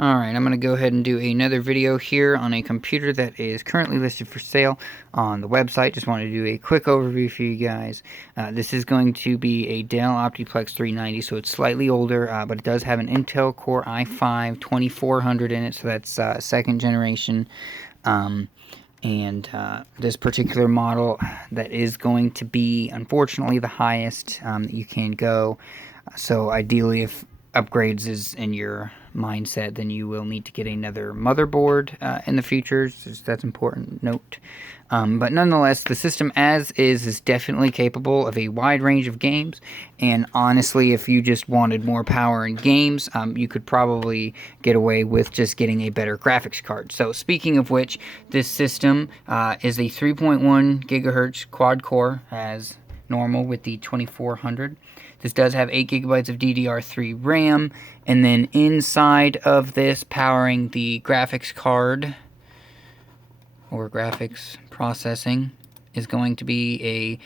Alright, I'm going to go ahead and do another video here on a computer that is currently listed for sale on the website. Just wanted to do a quick overview for you guys. This is going to be a Dell Optiplex 390, so it's slightly older, but it does have an Intel Core i5 2400 in it, so that's second generation. This particular model that is going to be, unfortunately, the highest that you can go. So ideally, if upgrades is in your mindset, then you will need to get another motherboard in the future. So that's important note. But nonetheless, the system as is definitely capable of a wide range of games. And honestly, if you just wanted more power in games, you could probably get away with just getting a better graphics card. So speaking of which, this system is a 3.1 gigahertz quad core as normal with the 2400. This does have 8 gigabytes of DDR3 RAM, and then inside of this, powering the graphics card or graphics processing, is going to be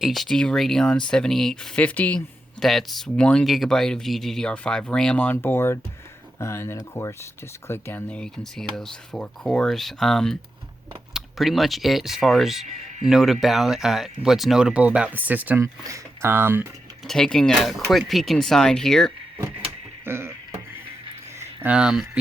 a HD Radeon 7850. That's 1 gigabyte of GDDR5 RAM on board, and then of course, just click down there. You can see those 4 cores. Pretty much it as far as what's notable about the system. Taking a quick peek inside here, you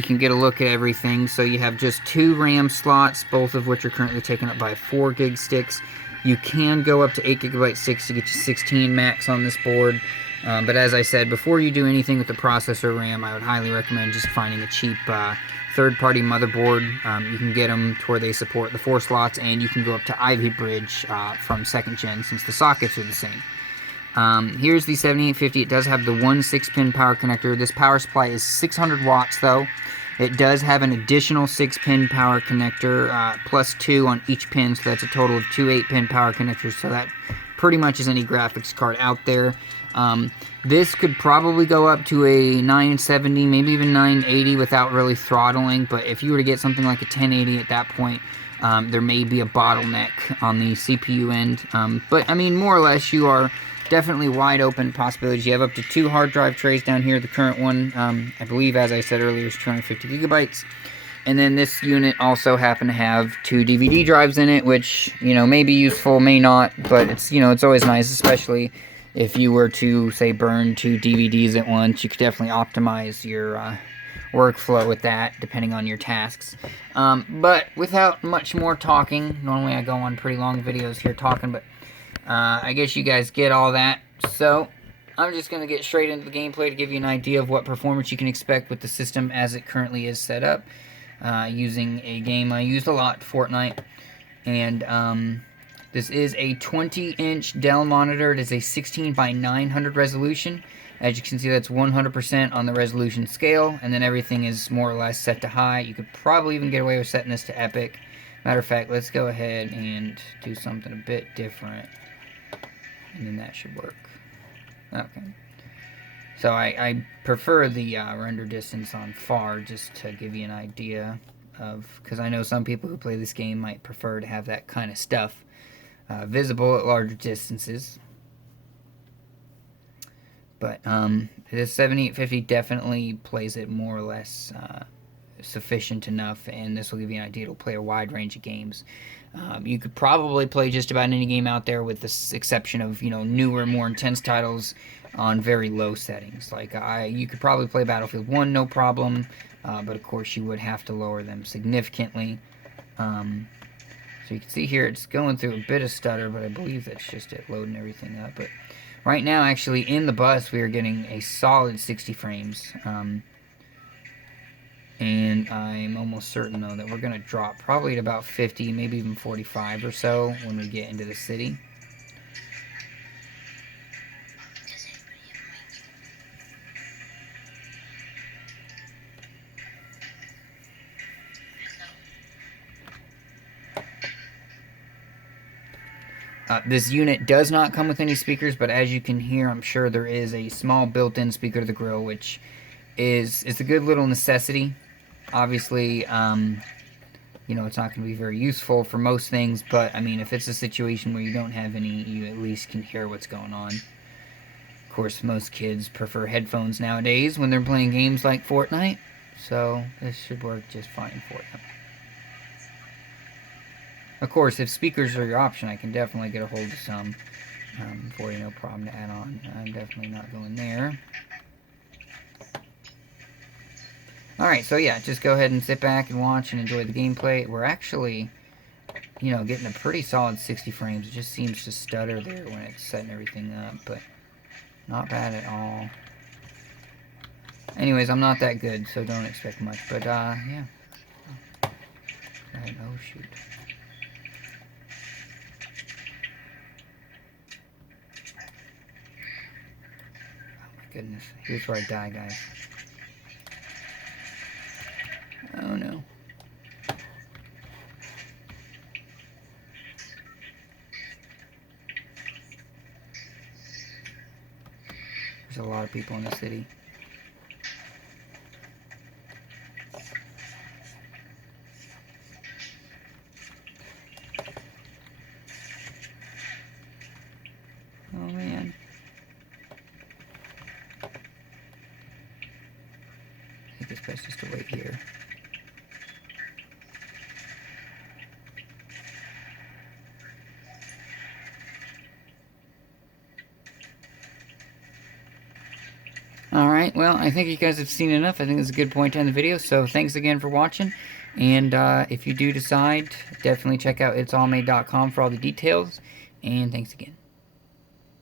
can get a look at everything. So you have just 2 RAM slots, both of which are currently taken up by 4 gig sticks. You can go up to 8 gigabyte sticks to get you 16 max on this board. But as I said, before you do anything with the processor RAM, I would highly recommend just finding a cheap third-party motherboard. You can get them to where they support the 4 slots, and you can go up to Ivy Bridge from 2nd gen, since the sockets are the same. Here's the 7850. It does have the 1 6-pin power connector. This power supply is 600 watts though. It does have an additional 6-pin power connector, plus 2 on each pin, so that's a total of 2 8-pin power connectors, so that pretty much is any graphics card out there. This could probably go up to a 970, maybe even 980 without really throttling, but if you were to get something like a 1080 at that point, there may be a bottleneck on the CPU end. But I mean, more or less, you are definitely wide open possibilities. You have up to 2 hard drive trays down here. The current one, I believe, as I said earlier, is 250 gigabytes. And then this unit also happened to have 2 DVD drives in it, which, you know, may be useful, may not, but it's, you know, it's always nice, especially if you were to, say, burn 2 DVDs at once. You could definitely optimize your workflow with that, depending on your tasks. But without much more talking, normally I go on pretty long videos here talking, but I guess you guys get all that. So I'm just going to get straight into the gameplay to give you an idea of what performance you can expect with the system as it currently is set up, using a game I used a lot, Fortnite. And this is a 20-inch Dell monitor. It is a 16 by 900 resolution. As you can see, that's 100% on the resolution scale, and then everything is more or less set to high. You could probably even get away with setting this to epic. Matter of fact, let's go ahead and do something a bit different, and then that should work. Okay. So I prefer the render distance on far, just to give you an idea of, because I know some people who play this game might prefer to have that kind of stuff visible at larger distances. But this 7850 definitely plays it more or less sufficient enough, and this will give you an idea to play a wide range of games. You could probably play just about any game out there, with the exception of, you know, newer, more intense titles on very low settings. Like you could probably play Battlefield 1 no problem, but of course you would have to lower them significantly. So you can see here it's going through a bit of stutter, but I believe that's just it loading everything up. But right now, actually, in the bus, we are getting a solid 60 frames. And I'm almost certain, though, that we're going to drop probably at about 50, maybe even 45 or so when we get into the city. This unit does not come with any speakers, but as you can hear, I'm sure there is a small built-in speaker to the grill, which is a good little necessity. Obviously, you know, it's not going to be very useful for most things, but I mean, if it's a situation where you don't have any, you at least can hear what's going on. Of course, most kids prefer headphones nowadays when they're playing games like Fortnite, so this should work just fine for you. Of course, if speakers are your option, I can definitely get a hold of some for you, no problem to add on. I'm definitely not going there. Alright, so yeah, just go ahead and sit back and watch and enjoy the gameplay. We're actually, you know, getting a pretty solid 60 frames. It just seems to stutter there when it's setting everything up, but not bad at all. Anyways, I'm not that good, so don't expect much, but, yeah. Right, oh, shoot. Oh, my goodness. Here's where I die, guys. Oh, no. There's a lot of people in the city. Oh, man. I think it's best just to wait here. Alright, well, I think you guys have seen enough. I think it's a good point to end the video, so thanks again for watching. And if you do decide, definitely check out itsallmade.com for all the details. And thanks again.